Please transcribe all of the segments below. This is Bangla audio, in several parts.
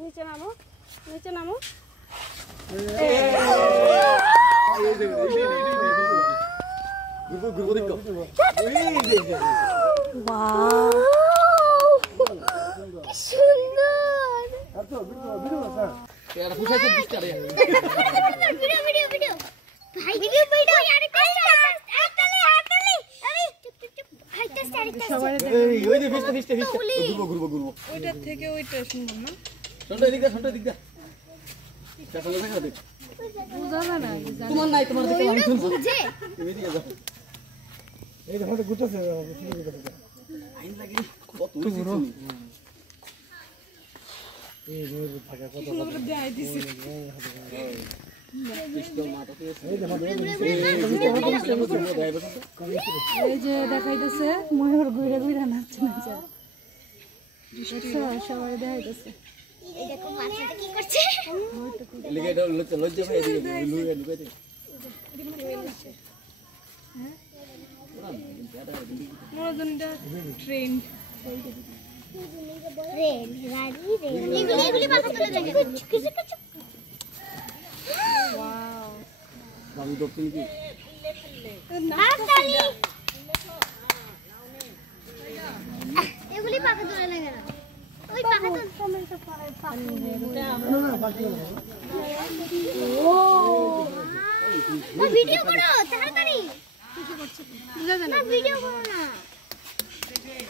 নিচে নামো নিচে নামো ওইটা থেকে ওইটা শুনবো না তোমার নাই তোমার দিকে আমি শুনবো এই দেখো তো গুটাছে আইন লাগে কত বড় এই যে থাকা কত ওরা দেয় দিছে এই যে দেখাইতেছে ময়ূর ঘুরে ঘুরে নাচছে নাচছে সবাই দেখাইতেছে এই দেখো মাথাটা কি করছে লেগে দাও লজ্জা ভাই এদিকে লুয়ে লুয়ে দে মনোজনটা ট্রেন রেল রাজি রেল এগুলি পাখা তুলে দেখে কিছু কিছু ওয়াও বাবু দপ্তর কি হাততালি এগুলি পাখা তুলে লাগে না ওই পাখা তো সময়টা পড়ায় ও ভিডিও করো তাড়াতাড়ি না ভিডিও করো না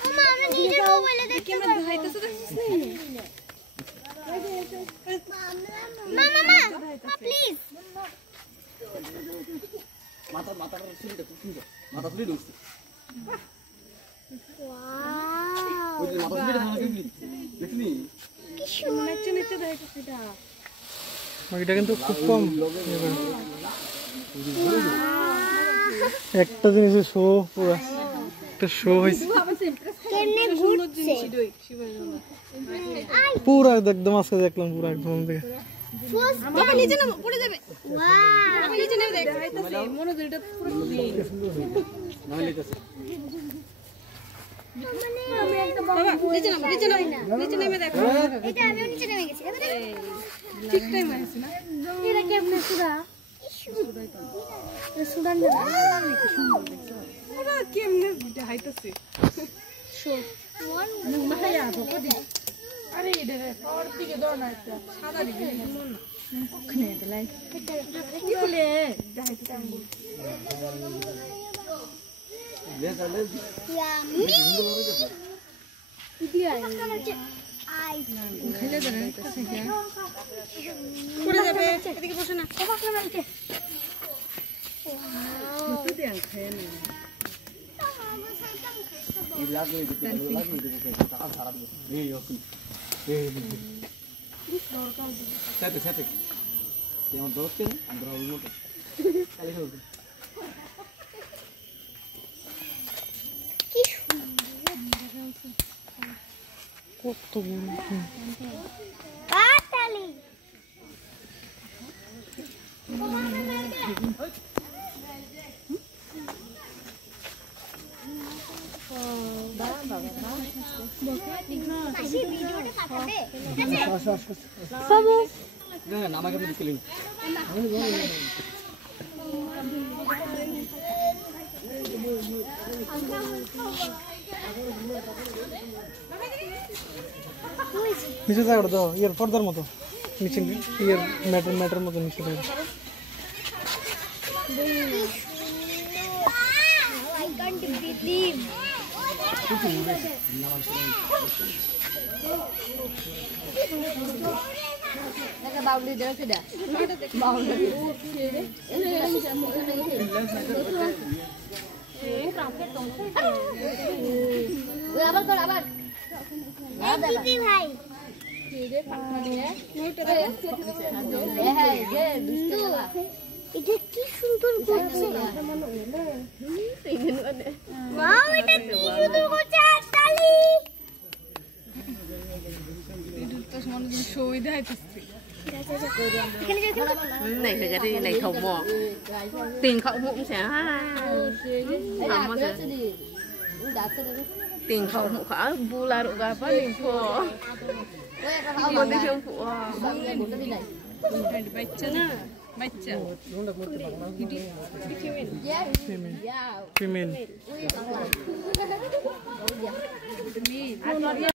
ওমা আমরা নিজের মোবাইলে দেখতে পারবো দেখাইতেছে দেখছিস মা প্লিজ মাথা মাথা শুনতে শুনতে মাথা তুলে দিছি ওয়াও ওই যে মাথা তুলে দাও দেখনি কি সুন্দর নেচে নেচে দেখাইতেছে এটা এটা কিন্তু খুব কম একটা জিনিসের শো পুরো একটা শো হইছে কেমনে ঘুরছে পুরো একদম আজকে দেখলাম পুরো একদম দেখে বাবা নিচে নামো পড়ে যাবে ওয়াও বাবা নিচে নেমে দেখাইতেছে মনোজনটা পুরো ক্লিন না লিখতেছে বাবা নিচে নেমে দেখো এটা আমিও নিচে নেমে গেছি ঠিক টাইম আছে না এটা কেমনে সুরা সুরান ওরা কেমনে দেখাইতেছে মাথায় আছো কদি আরে এটা পাওয়ার দিকে দাও না একটা সাদা দিকে না কখনে দিলাই কি বলে দেখাইতেছে লে খেলে দেবে পড়ে যাবে এদিকে বসে না লাগবে দিতে তা সারা দিন এই ওকে সাথে সাথে কেমন দোস্ত কেন আমরা ওই মতো তাহলে হবে কত হাততালি ভিডিওটা কাটাবে বাবু না আমাকে আমি দিতে লিখি নিচে যাও দাও ইয়ার পর্দার মতো নিচে ইয়ার ম্যাটার মতো নিচে দাও I can't believe দেখা বাউলি দেও কি দা বাউলি ওই আবার কর আবার দিদি ভাই এটা কি সুন্দর করছে ওয়াও এটা কি সুন্দর করছে হাততালি này phải cái này thầu mỏ tiền khẩu cũng sẽ làm mà Ting khẩu một khả bu la rụng gà phát linh phô. Một đi chung phụ. Female